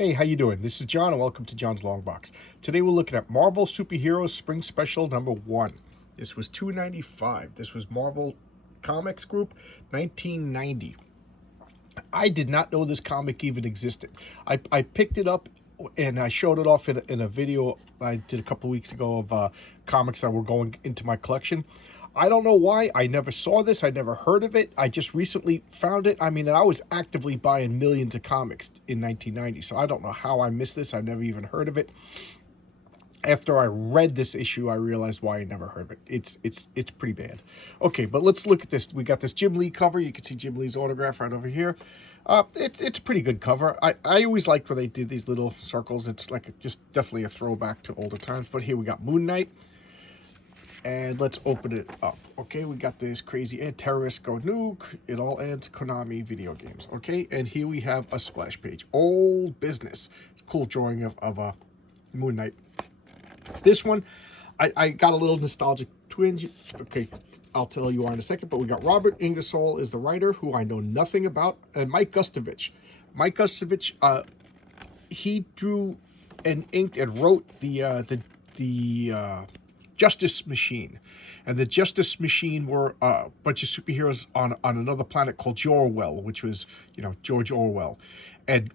Hey, how you doing? This is John, and welcome to John's Long Box. Today we're looking at Marvel Superheroes Spring Special number 1. This was $2.95. This was Marvel Comics Group, 1990. I did not know this comic even existed. I picked it up and I showed it off in a video I did a couple of weeks ago of comics that were going into my collection. I don't know why. I never saw this. I never heard of it. I just recently found it. I mean, I was actively buying millions of comics in 1990, so I don't know how I missed this. I never even heard of it. After I read this issue, I realized why I never heard of it. It's pretty bad. Okay, but let's look at this. We got this Jim Lee cover. You can see Jim Lee's autograph right over here. It's a pretty good cover. I always liked when they did these little circles. It's like just definitely a throwback to older times. But here we got Moon Knight. And let's open it up. Okay, we got this crazy terrorist go nuke. It all ends Konami video games. Okay, and here we have a splash page. Old business. Cool drawing of Moon Knight. This one, I got a little nostalgic twinge. Okay, I'll tell you why in a second. But we got Robert Ingersoll is the writer, who I know nothing about, and Mike Gustovich. Mike Gustovich, he drew and inked and wrote the Justice Machine. And the Justice Machine were a bunch of superheroes on another planet called Jorwell, which was, George Orwell. And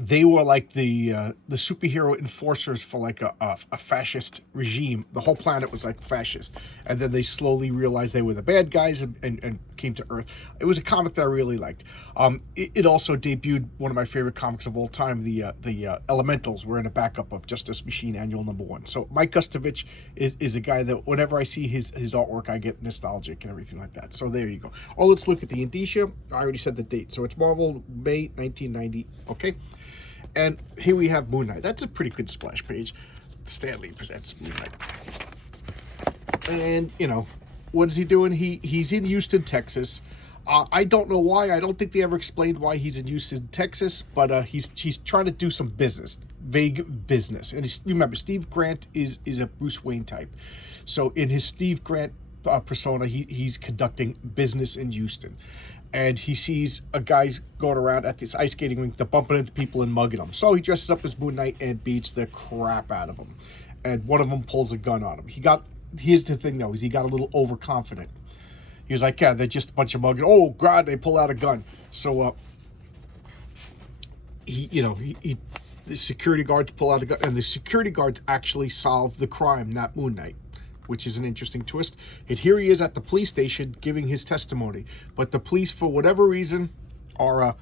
they were like the superhero enforcers for like a fascist regime. The whole planet was like fascist. And then they slowly realized they were the bad guys and came to Earth. It was a comic that I really liked. It also debuted one of my favorite comics of all time. The Elementals were in a backup of Justice Machine Annual #1. So Mike Gustovich is a guy that whenever I see his artwork, I get nostalgic and everything like that. So there you go. Oh, let's look at the indicia. I already said the date. So it's Marvel, May 1990. Okay. And here we have Moon Knight. That's a pretty good splash page. Stan Lee presents Moon Knight. And, what is he doing? He's in Houston, Texas. I don't know why. I don't think they ever explained why he's in Houston, Texas. But he's trying to do some business, vague business. And remember, Steve Grant is a Bruce Wayne type. So in his Steve Grant persona, he's conducting business in Houston. And he sees a guy going around at this ice skating rink, they're bumping into people and mugging them. So he dresses up as Moon Knight and beats the crap out of them. And one of them pulls a gun on him. Here's the thing though, is he got a little overconfident. He was like, yeah, they're just a bunch of muggers. Oh God, they pull out a gun. So the security guards pull out a gun, and the security guards actually solve the crime, not Moon Knight, which is an interesting twist. And here he is at the police station giving his testimony. But the police, for whatever reason, are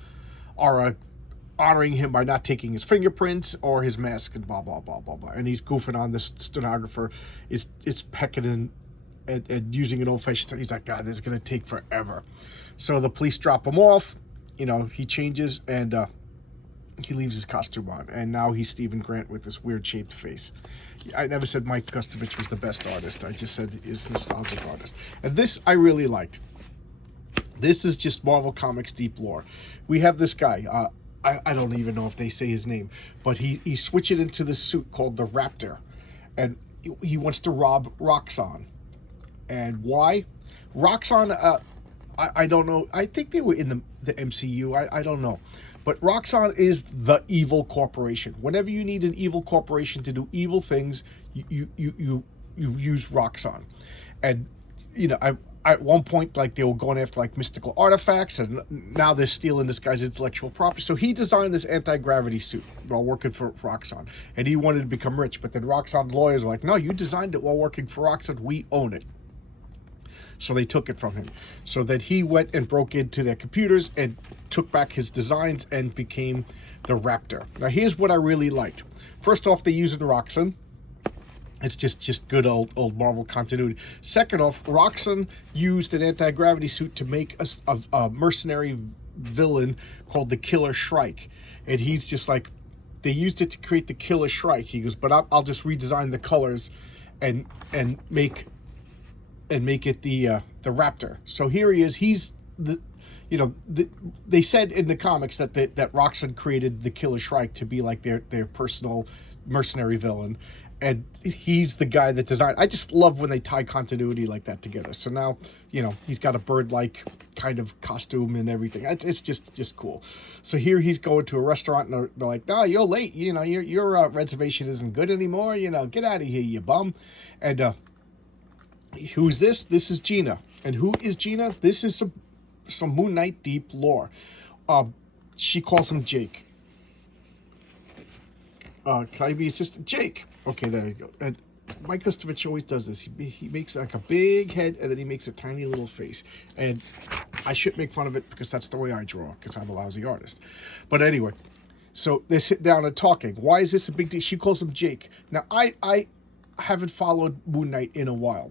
honoring him by not taking his fingerprints or his mask and blah, blah, blah, blah, blah. And he's goofing on. The stenographer is pecking and using an old-fashioned. He's like, God, this is going to take forever. So the police drop him off. He changes and he leaves his costume on, and now he's Stephen Grant with this weird shaped face. I never said Mike Gustovich was the best artist. I just said he's nostalgic artist. And this I really liked. This is just Marvel Comics deep lore. We have this guy. I don't even know if they say his name, but he switched it into this suit called the Raptor, and he wants to rob Roxxon. And why? Roxxon, I don't know. I think they were in the MCU. I don't know. But Roxxon is the evil corporation. Whenever you need an evil corporation to do evil things, you use Roxxon. And at one point, like, they were going after like mystical artifacts, and now they're stealing this guy's intellectual property. So he designed this anti-gravity suit while working for Roxxon, and he wanted to become rich. But then Roxxon lawyers were like, "No, you designed it while working for Roxxon. We own it." So they took it from him. So that he went and broke into their computers and took back his designs and became the Raptor. Now here's what I really liked. First off, they used Roxxon. It's just good old Marvel continuity. Second off, Roxxon used an anti-gravity suit to make a mercenary villain called the Killer Shrike. And he's just like, they used it to create the Killer Shrike. He goes, but I'll just redesign the colors and make it the Raptor. So here he is. He's they said in the comics that Roxxon created the Killer Shrike to be like their personal mercenary villain, and he's the guy that designed. I just love when they tie continuity like that together. So now, you know, he's got a bird-like kind of costume and everything. It's just cool. So here he's going to a restaurant, and they're like, "No, you're late. You know, your reservation isn't good anymore. You know, get out of here, you bum." And who's this? This is Gina. And who is Gina? This is some Moon Knight deep lore. She calls him Jake. Can I be assistant? Jake. Okay, there you go. And Mike Gustovich always does this. He makes like a big head, and then he makes a tiny little face. And I shouldn't make fun of it because that's the way I draw, because I'm a lousy artist. But anyway, so they sit down and talking. Why is this a big deal? She calls him Jake. Now, I haven't followed Moon Knight in a while.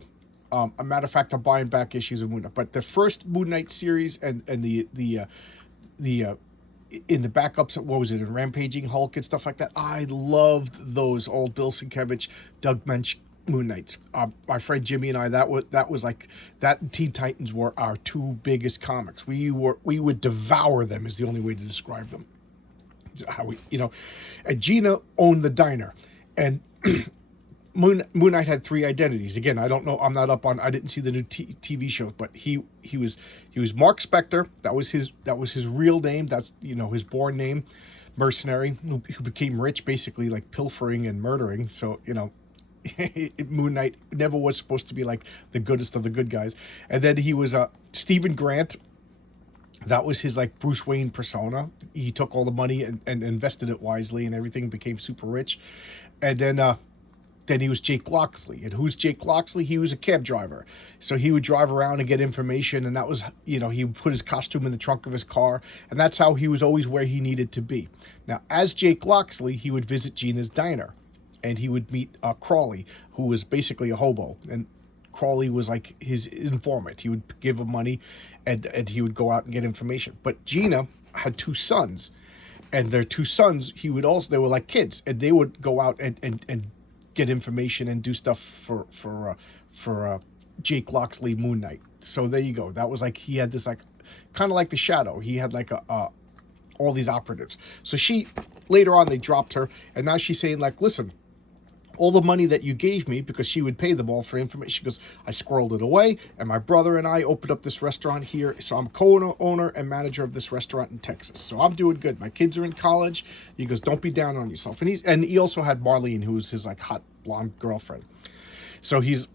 A matter of fact, I'm buying back issues of Moon Knight. But the first Moon Knight series and the in the backups, what was it, in Rampaging Hulk and stuff like that, I loved those old Bill Sienkiewicz, Doug Moench Moon Knights. My friend Jimmy and I, that was like, that and Teen Titans were our two biggest comics. We would devour them, is the only way to describe them. How we, you know, and Gina owned the diner, and Moon Knight had three identities. Again, I don't know. I'm not up on. I didn't see the new TV show, but he was Mark Spector. That was his real name. That's, you know, his born name. Mercenary who became rich basically like pilfering and murdering. So, you know, Moon Knight never was supposed to be like the goodest of the good guys. And then he was Stephen Grant. That was his like Bruce Wayne persona. He took all the money and invested it wisely, and everything became super rich. And then he was Jake Locksley. And who's Jake Locksley? He was a cab driver. So he would drive around and get information, and that was, you know, he would put his costume in the trunk of his car, and that's how he was always where he needed to be. Now, as Jake Locksley, he would visit Gina's diner, and he would meet Crawley, who was basically a hobo. And Crawley was like his informant. He would give him money, and he would go out and get information. But Gina had two sons, and their two sons, they were like kids, and they would go out and get information and do stuff for Jake Locksley Moon Knight. So there you go. That was like, he had this like kind of like the Shadow. He had like all these operatives. So she, later on, they dropped her, and now she's saying like, listen, all the money that you gave me, because she would pay them all for information, she goes, I squirreled it away, and my brother and I opened up this restaurant here, so I'm co-owner and manager of this restaurant in Texas. So I'm doing good. My kids are in college. He goes, don't be down on yourself. And he also had Marlene, who was his like hot blonde girlfriend. So he's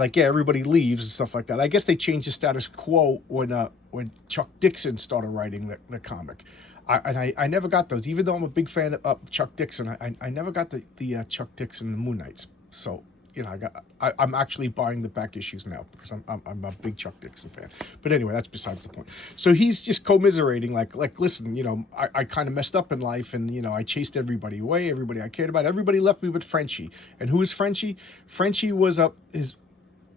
like, yeah, everybody leaves and stuff like that. I guess they changed the status quo when Chuck Dixon started writing the comic. I never got those, even though I'm a big fan of Chuck Dixon. I never got the Chuck Dixon Moon Knights. So, you know, I'm actually buying the back issues now because I'm a big Chuck Dixon fan. But anyway, that's besides the point. So he's just commiserating, like listen, you know, I kind of messed up in life, and you know, I chased everybody away, everybody I cared about, everybody left me but Frenchie. And who is Frenchie? Frenchie was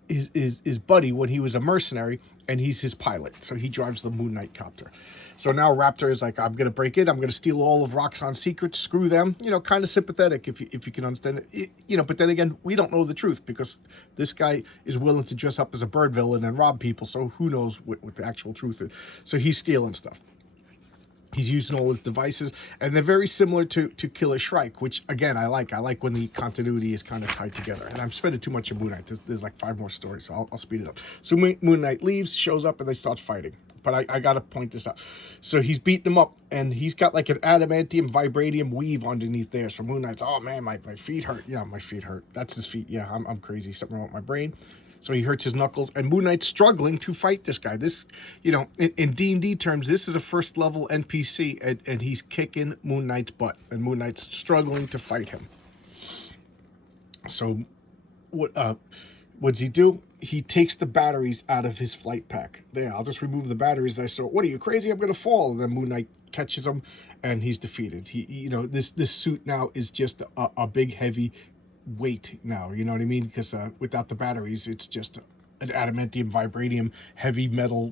his buddy when he was a mercenary, and he's his pilot. So he drives the Moon Knight copter. So now Raptor is like, I'm going to break it. I'm going to steal all of Roxxon's secrets. Screw them. You know, kind of sympathetic if you can understand it. You know, but then again, we don't know the truth because this guy is willing to dress up as a bird villain and rob people. So who knows what the actual truth is. So he's stealing stuff. He's using all his devices, and they're very similar to Killer Shrike, which, again, I like. I like when the continuity is kind of tied together. And I'm spending too much on Moon Knight. There's like 5 more stories, so I'll speed it up. So Moon Knight leaves, shows up, and they start fighting. But I got to point this out. So he's beating him up, and he's got like an adamantium vibranium weave underneath there. So Moon Knight's, oh, man, my feet hurt. Yeah, my feet hurt. That's his feet. Yeah, I'm crazy. Something wrong with my brain. So he hurts his knuckles, and Moon Knight's struggling to fight this guy. This, you know, in D&D terms, this is a first-level NPC, and he's kicking Moon Knight's butt, and Moon Knight's struggling to fight him. So what does he do? He takes the batteries out of his flight pack. There, I'll just remove the batteries. I saw, what are you, crazy? I'm going to fall. And then Moon Knight catches him, and he's defeated. You know, this suit now is just a big, heavy weight now, you know what I mean? Because without the batteries, it's just an adamantium vibranium heavy metal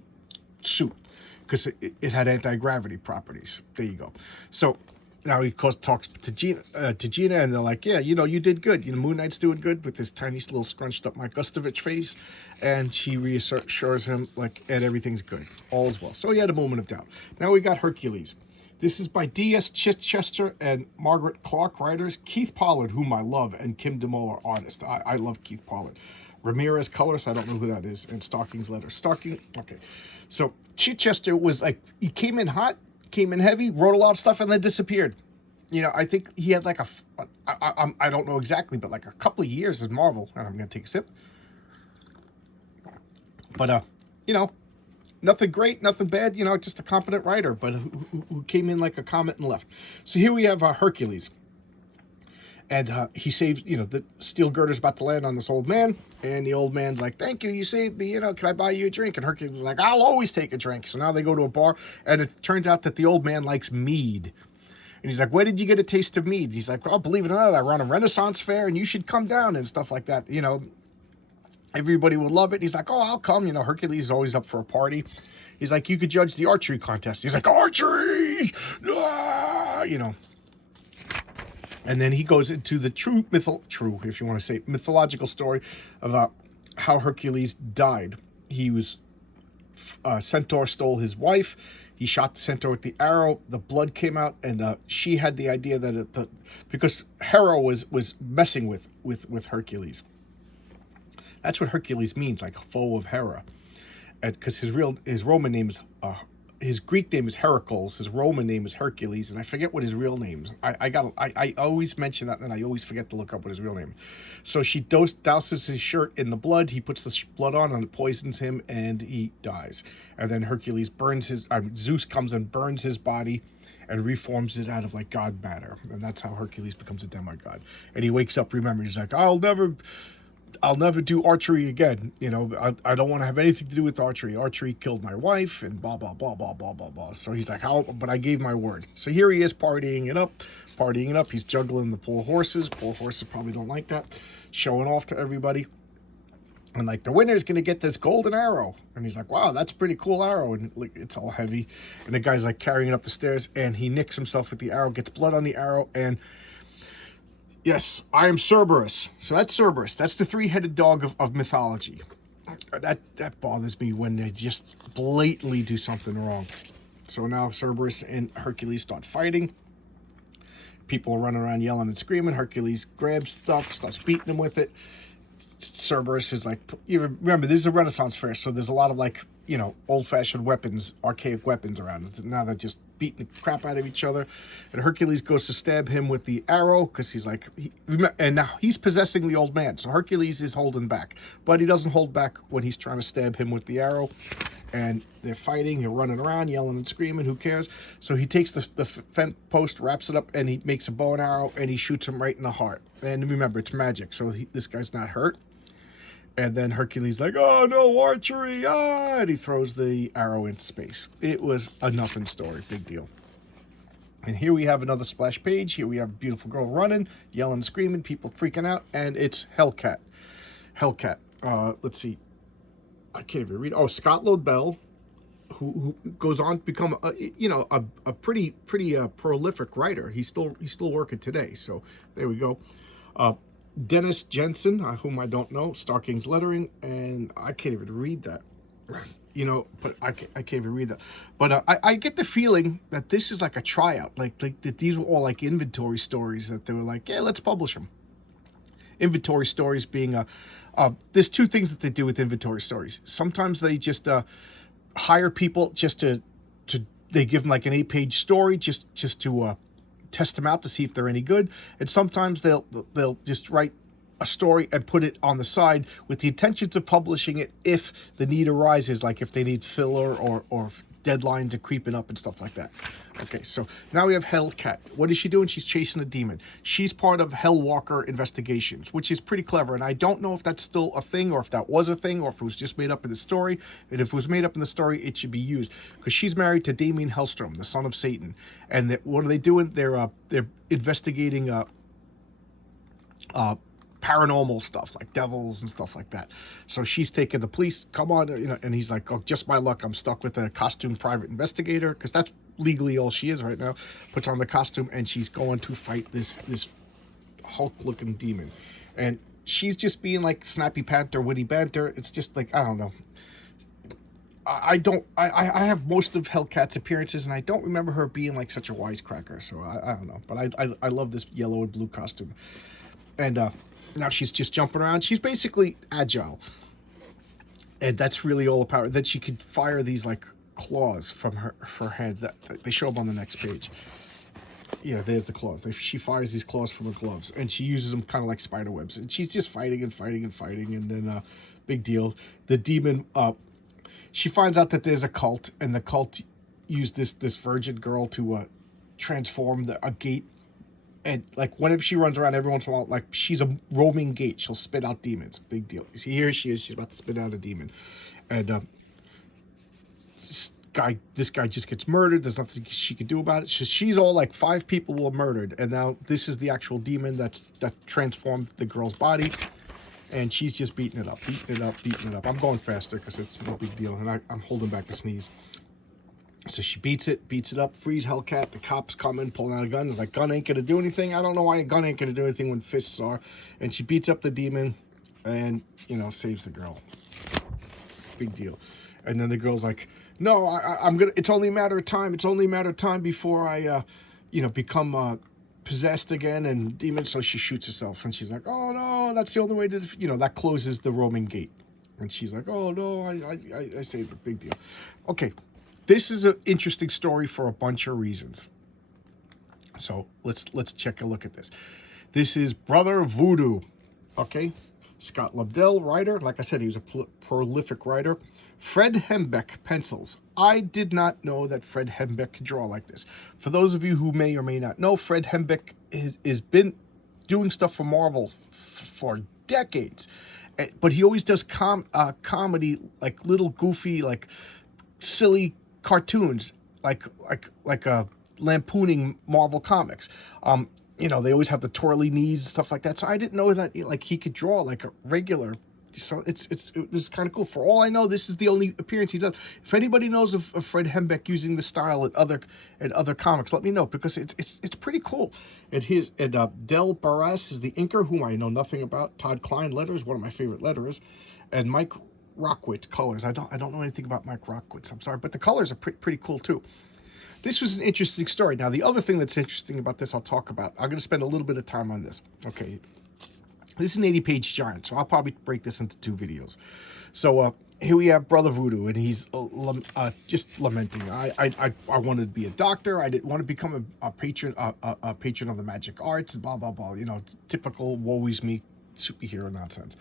suit, because it had anti-gravity properties. There you go. So now he talks to Gina, and they're like, yeah, you know, you did good. You know, Moon Knight's doing good with this tiny little scrunched up Mike Gustovich face, and she reassures him like, and everything's good, all is well. So he had a moment of doubt. Now we got Hercules. This is by D.S. Chichester and Margaret Clark, writers. Keith Pollard, whom I love, and Kim DeMola, artist. I love Keith Pollard. Ramirez, colorist. I don't know who that is. And Starking's letter. Starking. Okay. So Chichester was like, he came in hot, came in heavy, wrote a lot of stuff, and then disappeared. You know, I think he had like I don't know exactly, but like a couple of years in Marvel. And I'm going to take a sip. But, you know, nothing great, nothing bad, you know, just a competent writer, but who came in like a comet and left. So here we have Hercules. And he saves, you know, the steel girder's about to land on this old man. And the old man's like, thank you, you saved me, you know, can I buy you a drink? And Hercules is like, I'll always take a drink. So now they go to a bar, and it turns out that the old man likes mead. And he's like, where did you get a taste of mead? He's like, well, believe it or not, I run a Renaissance fair, and you should come down and stuff like that, you know. Everybody would love it. He's like, oh, I'll come. You know, Hercules is always up for a party. He's like, you could judge the archery contest. He's like, archery! Ah! You know. And then he goes into the true, if you want to say, mythological story about how Hercules died. He was, Centaur stole his wife. He shot the centaur with the arrow. The blood came out, and she had the idea that because Hera was messing with Hercules. That's what Hercules means, like a foe of Hera. Because his Roman name is, his Greek name is Heracles, his Roman name is Hercules, and I forget what his real name is. I always mention that, and I always forget to look up what his real name is. So she douses his shirt in the blood, he puts the blood on, and it poisons him, and he dies. And then Hercules Zeus comes and burns his body, and reforms it out of like god matter. And that's how Hercules becomes a demigod. And he wakes up, remember, he's like, I'll never do archery again. You know, I don't want to have anything to do with archery. Archery killed my wife and blah, blah, blah, blah, blah, blah, blah. So he's like, but I gave my word. So here he is partying it up. He's juggling the poor horses. Poor horses probably don't like that. Showing off to everybody. And like, the winner's going to get this golden arrow. And he's like, wow, that's a pretty cool arrow. And like, it's all heavy. And the guy's like carrying it up the stairs, and he nicks himself with the arrow, gets blood on the arrow, and yes, I am Cerberus. So that's Cerberus. That's the three-headed dog of mythology. That bothers me when they just blatantly do something wrong. So now Cerberus and Hercules start fighting. People are running around yelling and screaming. Hercules grabs stuff, starts beating them with it. Cerberus is like, you remember, this is a Renaissance fair, so there's a lot of like, you know, old-fashioned weapons, archaic weapons around. Now they're just beating the crap out of each other. And Hercules goes to stab him with the arrow, because he's like, and now he's possessing the old man. So Hercules is holding back, but he doesn't hold back when he's trying to stab him with the arrow. And they're fighting, they're running around, yelling and screaming, who cares? So he takes the fence post, wraps it up, and he makes a bow and arrow, and he shoots him right in the heart. And remember, it's magic, so this guy's not hurt. And then Hercules like, oh no, archery, and he throws the arrow into space. It was a nothing story, big deal. And here we have another splash page. Here we have a beautiful girl running, yelling and screaming, people freaking out, and it's Hellcat. Hellcat. Let's see. I can't even read. Oh, Scott Lobel, who goes on to become a pretty prolific writer. He's still working today. So there we go. Dennis Jensen, whom I don't know, Starking's lettering, and I can't even read that. You know, but I can't even read that. But I get the feeling that this is like a tryout, like that these were all like inventory stories that they were like, yeah, let's publish them. Inventory stories being there's two things that they do with inventory stories. Sometimes they just hire people just to they give them like an 8-page story just to test them out to see if they're any good. And sometimes they'll just write a story and put it on the side with the intentions of publishing it if the need arises, like if they need filler or deadlines are creeping up and stuff like that. Okay, so now we have Hellcat. What is she doing? She's chasing a demon. She's part of Hellwalker Investigations, which is pretty clever, and I don't know if that's still a thing or if that was a thing or if it was just made up in the story. And if it was made up in the story, it should be used, because she's married to Damien Hellstrom, the son of Satan. And what are they doing? They're investigating paranormal stuff like devils and stuff like that. So she's taking the police, come on, you know, and he's like, oh, just my luck, I'm stuck with a costume private investigator, because that's legally all she is right now. Puts on the costume, and she's going to fight this Hulk looking demon, and she's just being like snappy panther, witty banter. It's just like, I don't know, I have most of Hellcat's appearances, and I don't remember her being like such a wisecracker. So I don't know, but I love this yellow and blue costume, and now she's just jumping around. She's basically agile, and that's really all the power. That she could fire these like claws from her head. That they show up on the next page. Yeah, there's the claws. She fires these claws from her gloves, and she uses them kind of like spider webs. And she's just fighting and fighting and fighting, and then big deal. The demon. She finds out that there's a cult, and the cult used this virgin girl to transform a gate. And like whenever she runs around, every once in a while, like she's a roaming gate. She'll spit out demons. Big deal. You see, here she is. She's about to spit out a demon, and this guy just gets murdered. There's nothing she can do about it. She's all like 5 people were murdered, and now this is the actual demon that transformed the girl's body. And she's just beating it up, beating it up, beating it up. I'm going faster because it's no big deal, and I'm holding back a sneeze. So she beats it up, frees Hellcat. The cops come in, pulling out a gun. It's like, gun ain't going to do anything. I don't know why a gun ain't going to do anything when fists are. And she beats up the demon and, you know, saves the girl. Big deal. And then the girl's like, no, I'm going to, it's only a matter of time. It's only a matter of time before I, you know, become possessed again and demon. So she shoots herself, and she's like, oh no, that's the only way to, you know, that closes the roaming gate. And she's like, oh no, I saved it. Big deal. Okay, this is an interesting story for a bunch of reasons. So let's check a look at this. This is Brother Voodoo. Okay, Scott Lobdell, writer. Like I said, he was a prolific writer. Fred Hembeck pencils. I did not know that Fred Hembeck could draw like this. For those of you who may or may not know, Fred Hembeck has been doing stuff for Marvel for decades, but he always does comedy, like little goofy, like silly cartoons, like lampooning Marvel comics. You know, they always have the twirly knees and stuff like that. So I didn't know that like he could draw like a regular. So this is kind of cool. For all I know, this is the only appearance he does. If anybody knows of Fred Hembeck using the style in other comics, let me know, because it's pretty cool. And Del Barras is the inker, whom I know nothing about. Todd Klein letters, one of my favorite letterers, and Mike Rockwitz colors. I don't know anything about Mike Rockwitz. I'm sorry, but the colors are pretty cool too. This was an interesting story. Now, the other thing that's interesting about this, I'll talk about. I'm going to spend a little bit of time on this. Okay. This is an 80-page giant, so I'll probably break this into 2 videos. So here we have Brother Voodoo, and he's just lamenting. I wanted to be a doctor. I didn't want to become a patron of the magic arts, blah, blah, blah. You know, typical woe is me superhero nonsense.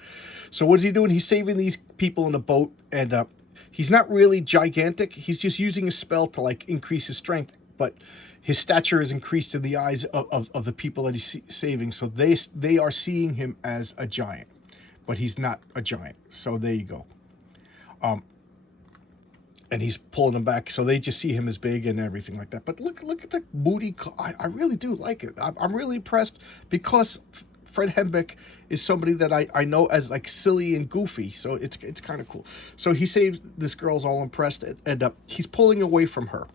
So what is he doing? He's saving these people in a boat, and he's not really gigantic. He's just using a spell to, like, increase his strength, but his stature is increased in the eyes of the people that he's saving. So they are seeing him as a giant, but he's not a giant. So there you go. And he's pulling them back, so they just see him as big and everything like that. But look at the moody. I really do like it. I'm really impressed, because Fred Hembeck is somebody that I know as like silly and goofy. So it's kind of cool. So he saves this girl's all impressed, and he's pulling away from her.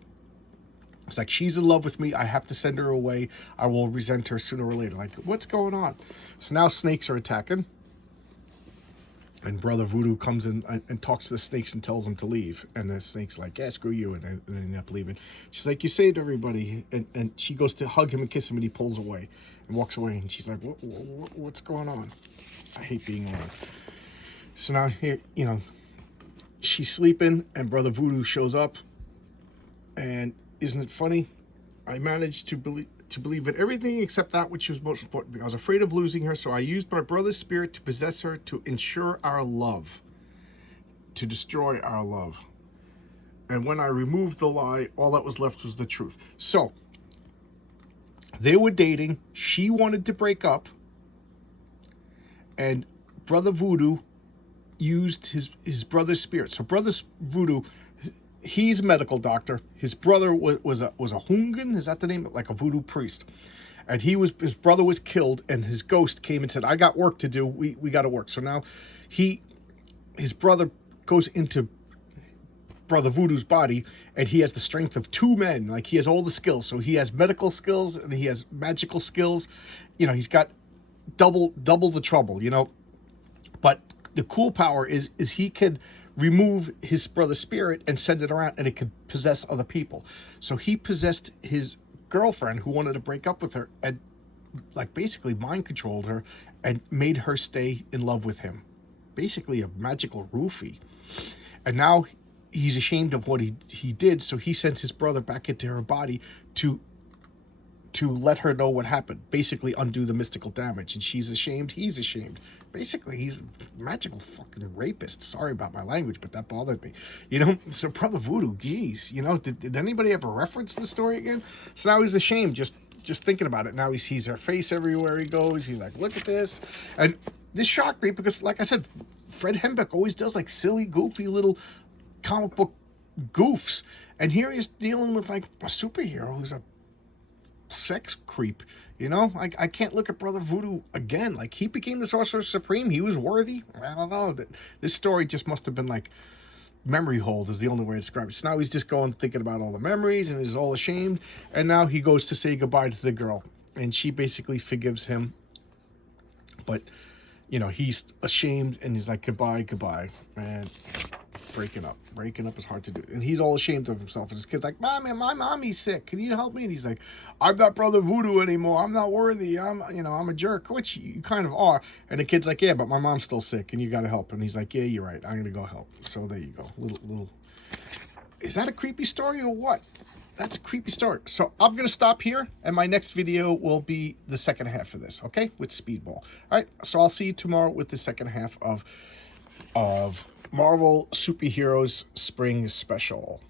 It's like, she's in love with me. I have to send her away. I will resent her sooner or later. Like, what's going on? So now snakes are attacking. And Brother Voodoo comes in and talks to the snakes and tells them to leave. And the snake's like, yeah, screw you. And they end up leaving. She's like, you saved everybody. And she goes to hug him and kiss him, and he pulls away and walks away. And she's like, what's going on? I hate being alone. So now here, you know, she's sleeping, and Brother Voodoo shows up. And isn't it funny? I managed to believe in everything except that which was most important. I was afraid of losing her, so I used my brother's spirit to possess her, to ensure our love, to destroy our love. And when I removed the lie, all that was left was the truth. So they were dating. She wanted to break up, and Brother Voodoo used his brother's spirit. So Brother Voodoo, he's a medical doctor. His brother was a Hungan, is that the name? Like a voodoo priest. And his brother was killed, and his ghost came and said, I got work to do. We got to work. So now his brother goes into Brother Voodoo's body, and he has the strength of 2 men. Like, he has all the skills. So he has medical skills, and he has magical skills. You know, he's got double the trouble, you know. But the cool power is he can remove his brother's spirit and send it around, and it could possess other people. So he possessed his girlfriend, who wanted to break up with her, and like basically mind controlled her and made her stay in love with him. Basically a magical roofie. And now he's ashamed of what he did, so he sends his brother back into her body to let her know what happened. Basically undo the mystical damage. And she's ashamed, he's ashamed. Basically, he's a magical fucking rapist. Sorry about my language, but that bothered me. You know, so Brother Voodoo, geez, you know, did anybody ever reference the story again? So now he's ashamed just thinking about it. Now he sees her face everywhere he goes. He's like, look at this. And this shocked me because, like I said, Fred Hembeck always does like silly, goofy little comic book goofs. And here he's dealing with like a superhero who's a sex creep. You know, I can't look at Brother Voodoo again. Like, he became the Sorcerer Supreme. He was worthy. I don't know. This story just must have been like memory hold is the only way to describe it. So now he's just going thinking about all the memories and he's all ashamed. And now he goes to say goodbye to the girl. And she basically forgives him. But, you know, he's ashamed and he's like, goodbye, goodbye. And breaking up is hard to do. And he's all ashamed of himself. And his kid's like, Mommy, my mommy's sick. Can you help me? And he's like, I'm not Brother Voodoo anymore. I'm not worthy. I'm a jerk, which you kind of are. And the kid's like, yeah, but my mom's still sick and you got to help. And he's like, yeah, you're right. I'm going to go help. So there you go. Little. Is that a creepy story or what? That's a creepy story. So I'm going to stop here. And my next video will be the second half of this. Okay. With Speedball. All right. So I'll see you tomorrow with the second half of Marvel Superheroes Spring Special.